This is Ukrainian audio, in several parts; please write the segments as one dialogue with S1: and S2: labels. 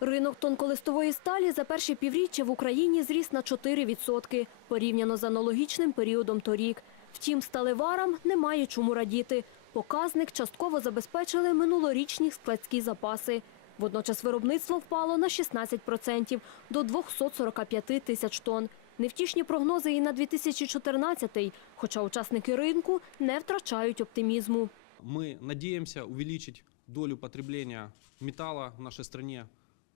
S1: Ринок тонколистової сталі за перше півріччя в Україні зріс на 4% порівняно з аналогічним періодом торік. Втім, сталеварам немає чому радіти. Показник частково забезпечили минулорічні складські запаси. Водночас виробництво впало на 16% до 245 тисяч тонн. Невтішні прогнози і на 2014-й, хоча учасники ринку не втрачають оптимізму.
S2: Мы надеемся увеличить долю потребления металла в нашей стране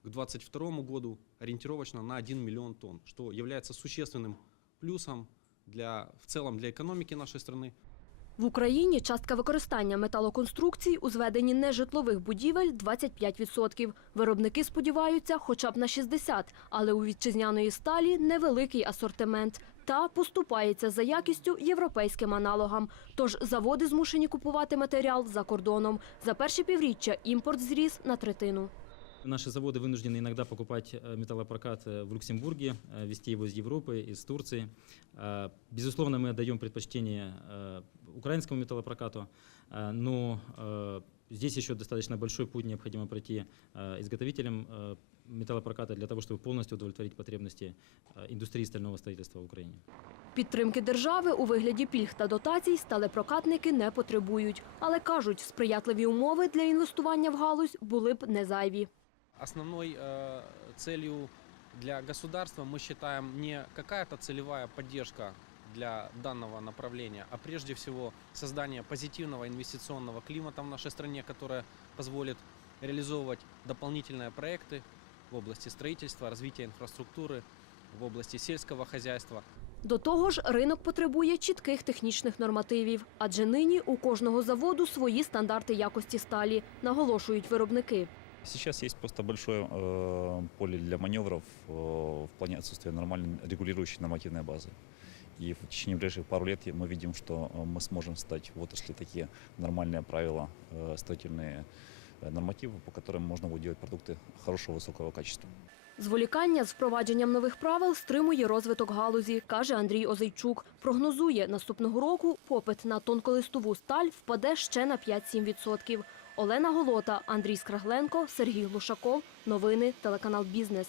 S2: к 2022 году ориентировочно на 1 миллион тонн, что является существенным плюсом для, в целом для экономики нашей страны.
S1: В Україні частка використання металоконструкцій у зведенні нежитлових будівель 25%. Виробники сподіваються хоча б на 60%, але у вітчизняної сталі невеликий асортимент та поступається за якістю європейським аналогам. Тож заводи змушені купувати матеріал за кордоном. За перше півріччя імпорт зріс на третину.
S3: Наши заводы вынуждены иногда покупать э, металлопрокат э, в Люксембурге, э, везти его из Европы, из Турции. Э, Безусловно, мы отдаем предпочтение э, украинскому металлопрокату, э, но э, здесь еще достаточно большой путь необходимо пройти э, изготовителям э, металлопроката для того, чтобы полностью удовлетворить потребности э, индустрии стального строительства в Украине.
S1: Підтримки держави у вигляді пільг та дотацій сталепрокатники не потребують. Але кажуть, сприятливі умови для інвестування в галузь були б не зайві.
S2: Основной э, целью для государства мы считаем не какая-то целевая поддержка для данного направления, а прежде всего создание позитивного инвестиционного климата в нашей стране, которое позволит реализовывать дополнительные проекты в области строительства, развития инфраструктуры, в области сельского хозяйства.
S1: До того ж, ринок потребує чітких технічних нормативів, адже нині у кожного заводу свої стандарти якості сталі, наголошують виробники.
S4: Сейчас есть просто большое э, поле для маневров э, в плане отсутствия нормальной регулирующей нормативной базы. И в течение ближайших пару лет мы видим, что э, мы сможем стать в отрасли такие нормальные правила, э, строительные э, нормативы, по которым можно будет делать продукты хорошего высокого качества.
S1: Зволікання з впровадженням нових правил стримує розвиток галузі, каже Андрій Озейчук. Прогнозує, наступного року попит на тонколистову сталь впаде ще на 5-7%. Олена Голота, Андрій Скрагленко, Сергій Глушаков. Новини телеканал Бізнес.